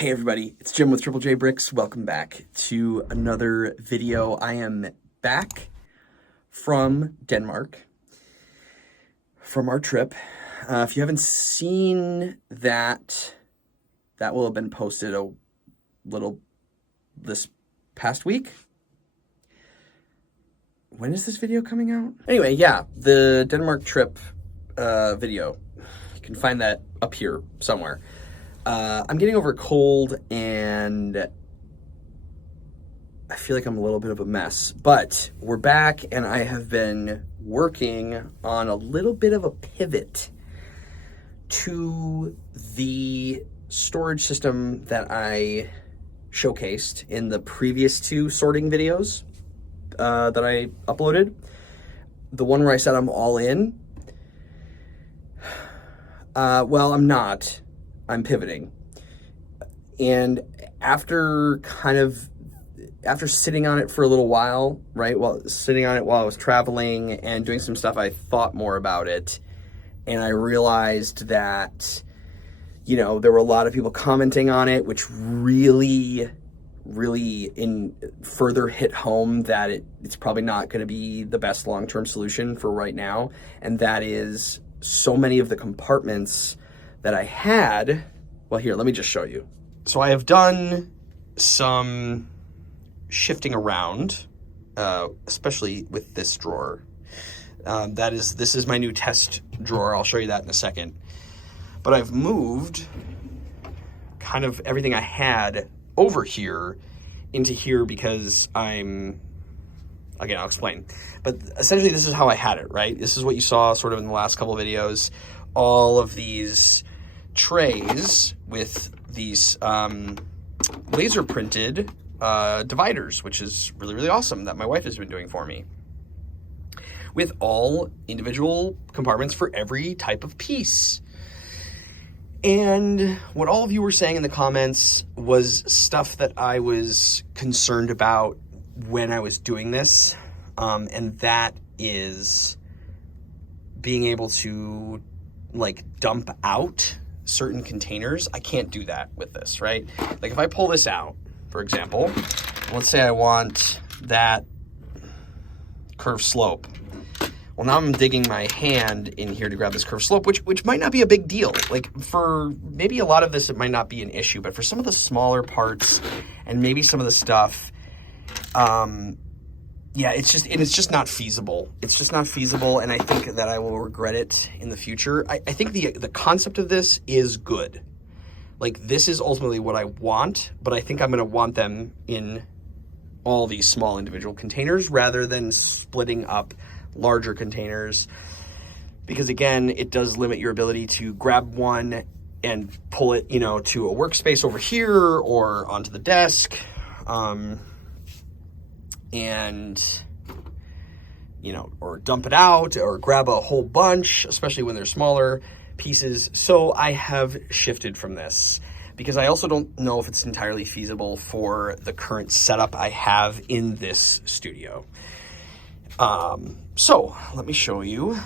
Hey everybody, it's Jim with Triple J Bricks. Welcome back to another video. I am back from Denmark from our trip. If you haven't seen that, that will have been posted a little this past week. When is this video coming out? Anyway, yeah, the Denmark trip video. You can find that up here somewhere. I'm getting over a cold and I feel like I'm a little bit of a mess, but we're back and I have been working on a little bit of a pivot to the storage system that I showcased in the previous two sorting videos that I uploaded. The one where I said I'm all in. Well, I'm not. I'm pivoting. And after sitting on it for a little while, right? Sitting on it while I was traveling and doing some stuff, I thought more about it. And I realized that, you know, there were a lot of people commenting on it, which really further hit home that it's probably not going to be the best long-term solution for right now. And that is so many of the compartments that I had. Well, here, let me just show you. So I have done some shifting around, especially with this drawer. This is my new test drawer. I'll show you that in a second. But I've moved kind of everything I had over here into here because again, I'll explain. But essentially this is how I had it, right? This is what you saw sort of in the last couple of videos. All of these trays with these laser printed dividers, which is really awesome, that my wife has been doing for me, with all individual compartments for every type of piece. And what all of you were saying in the comments was stuff that I was concerned about when I was doing this, and that is being able to like dump out certain containers. I can't do that with this, right? Like if I pull this out, for example, let's say I want that curved slope. Well, now I'm digging my hand in here to grab this curved slope, which might not be a big deal. Like for maybe a lot of this, it might not be an issue, but for some of the smaller parts and maybe some of the stuff, yeah, it's just not feasible. It's just not feasible, and I think that I will regret it in the future. I think the concept of this is good. Like, this is ultimately what I want, but I think I'm going to want them in all these small individual containers rather than splitting up larger containers. Because, again, it does limit your ability to grab one and pull it, you know, to a workspace over here or onto the desk. And, you know, or dump it out or grab a whole bunch, especially when they're smaller pieces. So I have shifted from this because I also don't know if it's entirely feasible for the current setup I have in this studio. So let me show you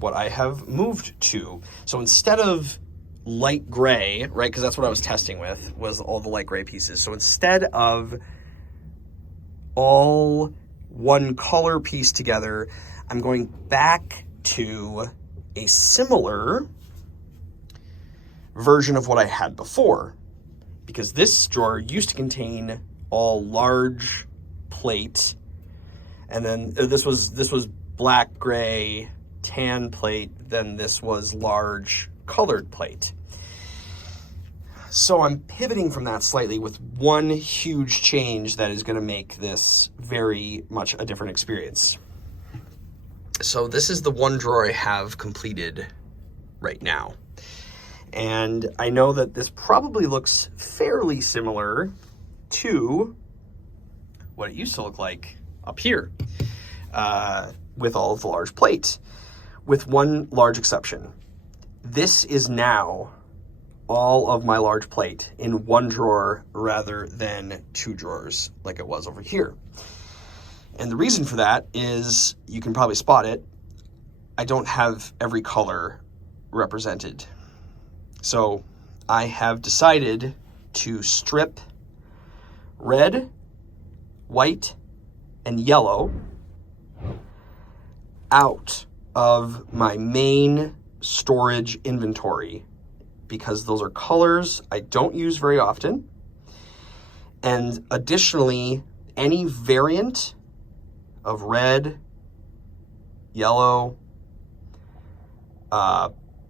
what I have moved to. So instead of light gray, right, because that's what I was testing with, was all the light gray pieces. So instead of all one color piece together, I'm going back to a similar version of what I had before, because this drawer used to contain all large plate, and then this was black, gray, tan plate, then this was large colored plate. So I'm pivoting from that slightly with one huge change that is going to make this very much a different experience. So this is the one drawer I have completed right now. And I know that this probably looks fairly similar to what it used to look like up here, with all of the large plates, with one large exception. This is now all of my large plate in one drawer rather than two drawers like it was over here. And the reason for that is, you can probably spot it, I don't have every color represented. So I have decided to strip red, white, and yellow out of my main storage inventory because those are colors I don't use very often. And additionally, any variant of red, yellow,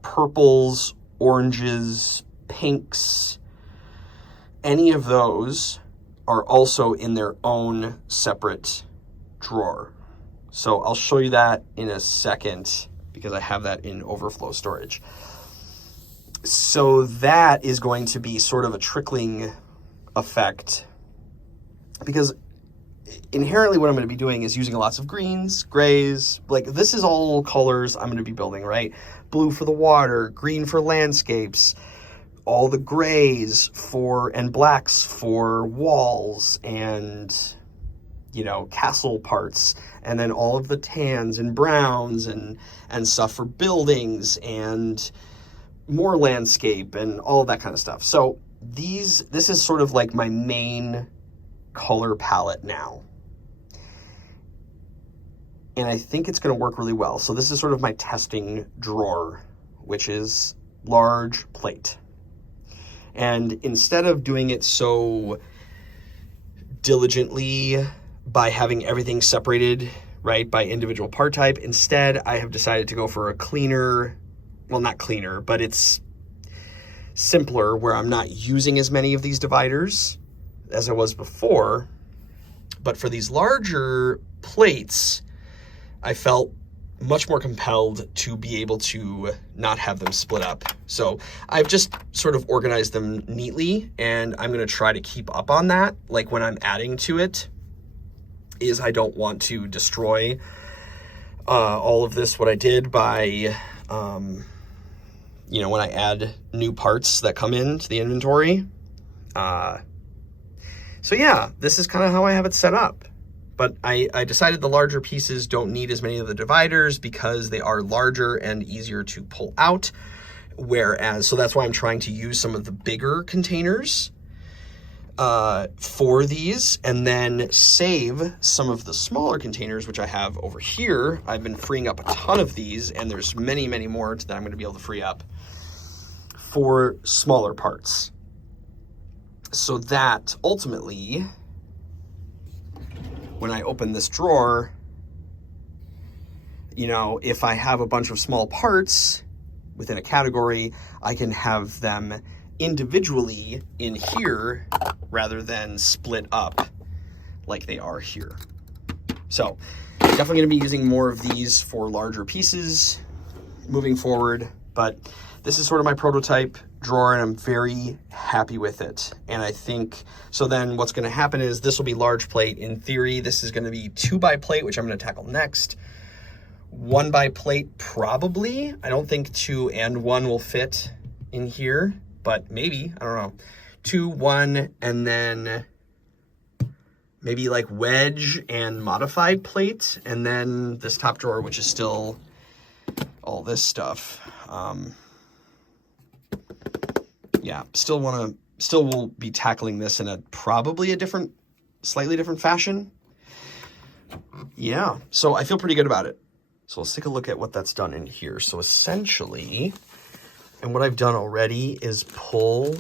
purples, oranges, pinks, any of those are also in their own separate drawer. So I'll show you that in a second because I have that in overflow storage. So that is going to be sort of a trickling effect because inherently what I'm going to be doing is using lots of greens, grays, like this is all colors I'm going to be building, right? Blue for the water, green for landscapes, all the grays and blacks for walls and, you know, castle parts, and then all of the tans and browns and stuff for buildings and more landscape and all of that kind of stuff. So this is sort of like my main color palette now. And I think it's going to work really well. So this is sort of my testing drawer, which is large plate. And instead of doing it so diligently by having everything separated, right, by individual part type, instead I have decided to go for a cleaner, well, not cleaner, but it's simpler where I'm not using as many of these dividers as I was before. But for these larger plates, I felt much more compelled to be able to not have them split up. So I've just sort of organized them neatly, and I'm going to try to keep up on that. Like when I'm adding to it, is I don't want to destroy all of this, what I did by, you know, when I add new parts that come into the inventory. So yeah, this is kind of how I have it set up. But I decided the larger pieces don't need as many of the dividers because they are larger and easier to pull out. So that's why I'm trying to use some of the bigger containers for these, and then save some of the smaller containers, which I have over here. I've been freeing up a ton of these, and there's many, many more that I'm going to be able to free up for smaller parts. So that ultimately, when I open this drawer, you know, if I have a bunch of small parts within a category, I can have them individually in here rather than split up like they are here. So definitely going to be using more of these for larger pieces moving forward, but this is sort of my prototype drawer and I'm very happy with it. And I think, so then what's going to happen is this will be large plate. In theory, this is going to be 2x plate, which I'm going to tackle next. 1x plate, probably. I don't think 2 and 1 will fit in here, but maybe, I don't know. 2, 1, and then maybe like wedge and modified plate. And then this top drawer, which is still all this stuff. Yeah, still will be tackling this in probably a slightly different fashion. Yeah, so I feel pretty good about it. So let's take a look at what that's done in here. So essentially, and what I've done already is pull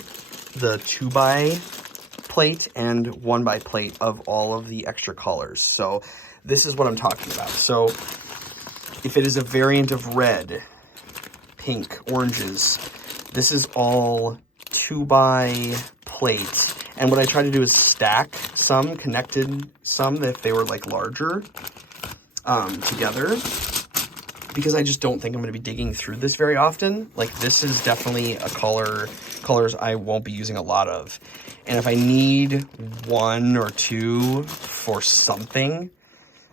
the 2x plate and 1x plate of all of the extra colors. So this is what I'm talking about. So if it is a variant of red, pink, oranges, this is all 2x plate. And what I try to do is stack some, connected some if they were like larger together, because I just don't think I'm going to be digging through this very often. Like this is definitely a colors I won't be using a lot of. And if I need 1 or 2 for something,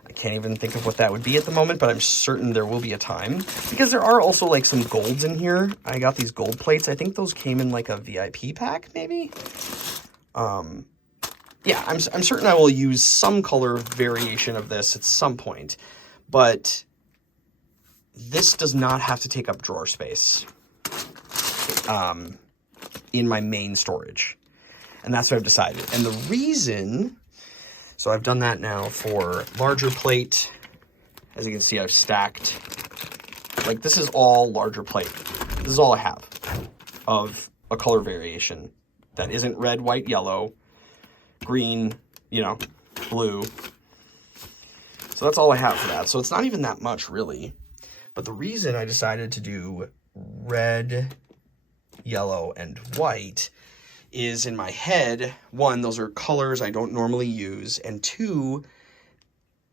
I can't even think of what that would be at the moment, but I'm certain there will be a time, because there are also like some golds in here. I got these gold plates. I think those came in like a VIP pack, maybe. Yeah, I'm certain I will use some color variation of this at some point, but this does not have to take up drawer space in my main storage. And that's what I've decided. And the reason, so I've done that now for larger plate. As you can see, I've stacked, like this is all larger plate. This is all I have of a color variation that isn't red, white, yellow, green, you know, blue. So that's all I have for that. So it's not even that much really. But the reason I decided to do red, yellow, and white is in my head, one, those are colors I don't normally use, and two,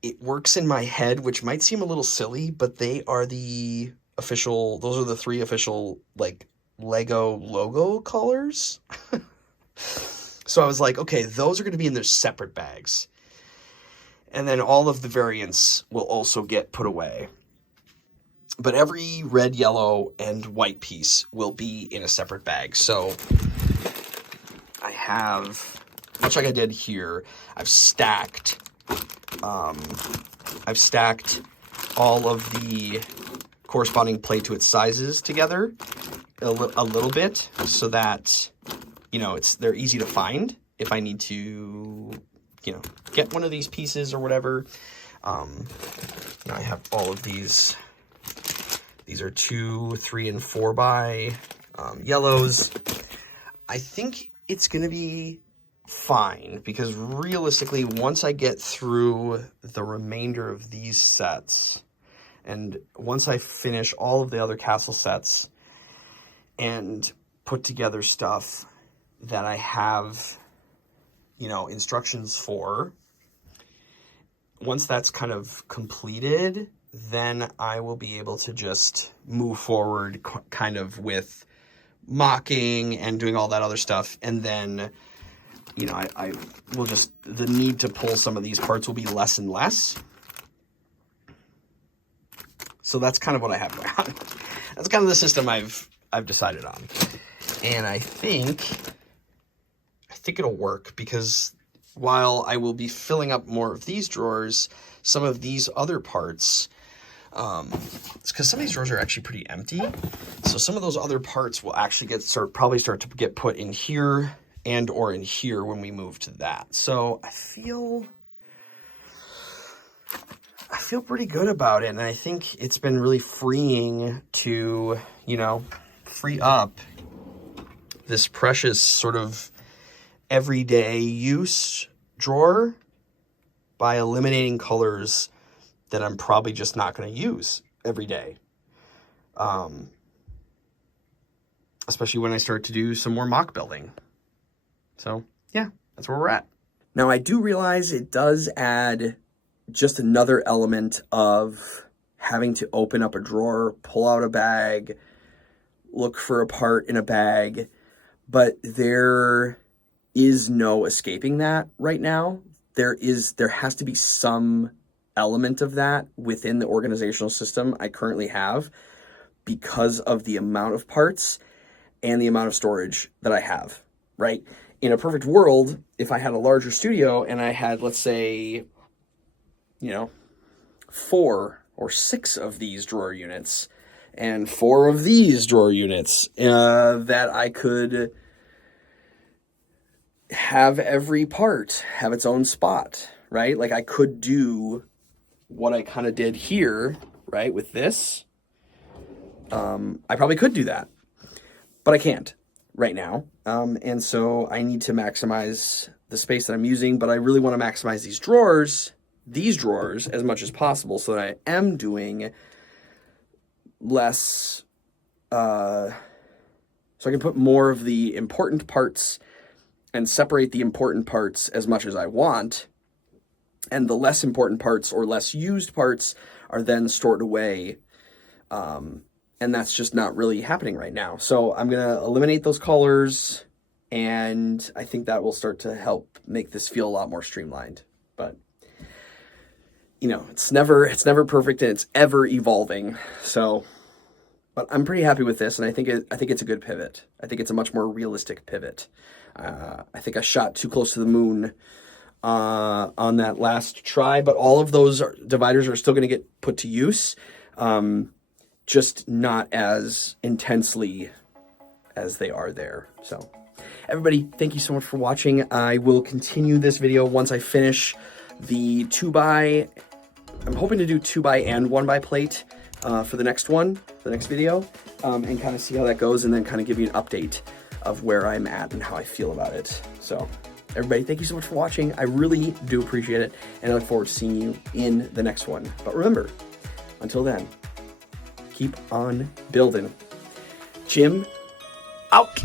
it works in my head, which might seem a little silly, but they are the official, those are the 3 official, like, Lego logo colors. So I was like, okay, those are going to be in their separate bags. And then all of the variants will also get put away. But every red, yellow, and white piece will be in a separate bag. So I have, much like I did here, I've stacked all of the corresponding plate to its sizes together a little bit so that, you know, they're easy to find if I need to, you know, get one of these pieces or whatever. Now I have all of these. These are 2, 3, and 4 by yellows. I think it's going to be fine because realistically, once I get through the remainder of these sets and once I finish all of the other castle sets and put together stuff that I have, you know, instructions for, once that's kind of completed, then I will be able to just move forward kind of with mocking and doing all that other stuff. And then, you know, I will just, the need to pull some of these parts will be less and less. So that's kind of what I have going on. That's kind of the system I've decided on. And I think it'll work because while I will be filling up more of these drawers, some of these other parts, it's because some of these drawers are actually pretty empty. So some of those other parts will actually probably start to get put in here and or in here when we move to that. So I feel pretty good about it. And I think it's been really freeing to, you know, free up this precious sort of everyday use drawer by eliminating colors that I'm probably just not going to use every day. Especially when I start to do some more mock building. So yeah, that's where we're at. Now I do realize it does add just another element of having to open up a drawer, pull out a bag, look for a part in a bag, but there is no escaping that right now. There has to be some element of that within the organizational system I currently have because of the amount of parts and the amount of storage that I have, right? In a perfect world, if I had a larger studio and I had, let's say, you know, 4 or 6 of these drawer units and 4 of these drawer units, that I could have every part have its own spot, right? Like I could do what I kind of did here, right, with this. I probably could do that, but I can't right now. And so I need to maximize the space that I'm using, but I really want to maximize these drawers as much as possible so that I am doing less, so I can put more of the important parts and separate the important parts as much as I want. And the less important parts or less used parts are then stored away. And that's just not really happening right now. So I'm going to eliminate those colors, and I think that will start to help make this feel a lot more streamlined. But, you know, it's never perfect and it's ever evolving. So, but I'm pretty happy with this, and I think it's a good pivot. I think it's a much more realistic pivot. I think I shot too close to the moon on that last try, but all of those dividers are still going to get put to use, just not as intensely as they are there. So everybody, thank you so much for watching. I will continue this video once I finish the 2x. I'm hoping to do 2x and 1x plate for the next one, the next video, and kind of see how that goes, and then kind of give you an update of where I'm at and how I feel about it. So everybody, thank you so much for watching. I really do appreciate it, and I look forward to seeing you in the next one. But remember, until then, keep on building. Jim, out.